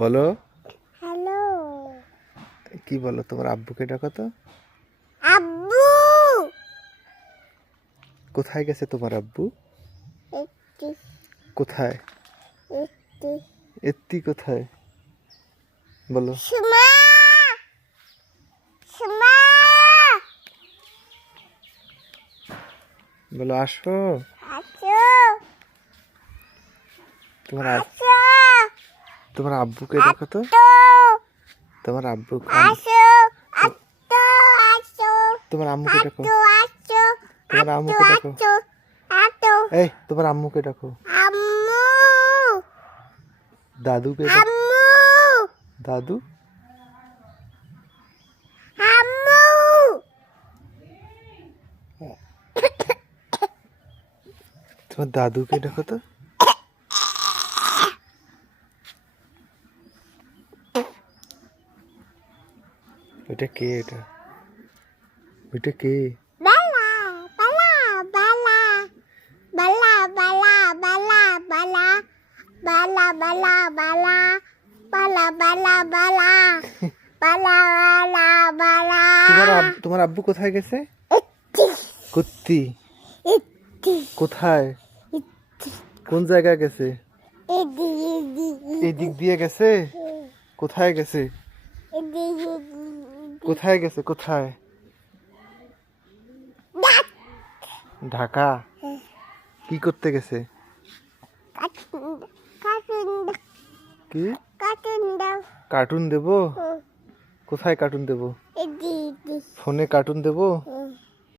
বলো। হ্যালো। কি বলো? তোমার আব্বুকে ডাকো তো। আব্বু। কোথায় গেছে তোমার আব্বু? এত্তি কোথায়? এত্তি এত্তি কোথায়? বলো। সুমা সুমা বলো আসো। আসো তোমার আসো তোমার আব্বুকে ডাকো তো। তো তোমার আব্বু আসো আতো আসো তোমার আম্মুকে ডাকো। আতো আসো তোমার আম্মুকে ডাকো। আতো আতো এই তোমার আম্মুকে ডাকো। আম্মু দাদুকে ডাকো। আম্মু দাদু। আম্মু তোমার দাদুকে ডাকো তো। এটা কে? এটা কে? বালা বালা বালা বালা বালা বালা বালা বালা বালা বালা বালা বালা বালা বালা বালা তোমার আব্বু কোথায় গেছে? ইত্তি কুত্তি। ইত্তি কোথায়? ইত্তি কোন জায়গায় গেছে? ইদি ইদি এই দিক দিয়ে গেছে। কোথায় গেছে? ইদি কোথায় গেছে? কোথায়? ঢাকা। কি করতে গেছে? কার্টুন কি? কার্টুন দাও কার্টুন দেবো? কোথায় কার্টুন দেবো? ইদি ইদি ফোনে কার্টুন দেবো?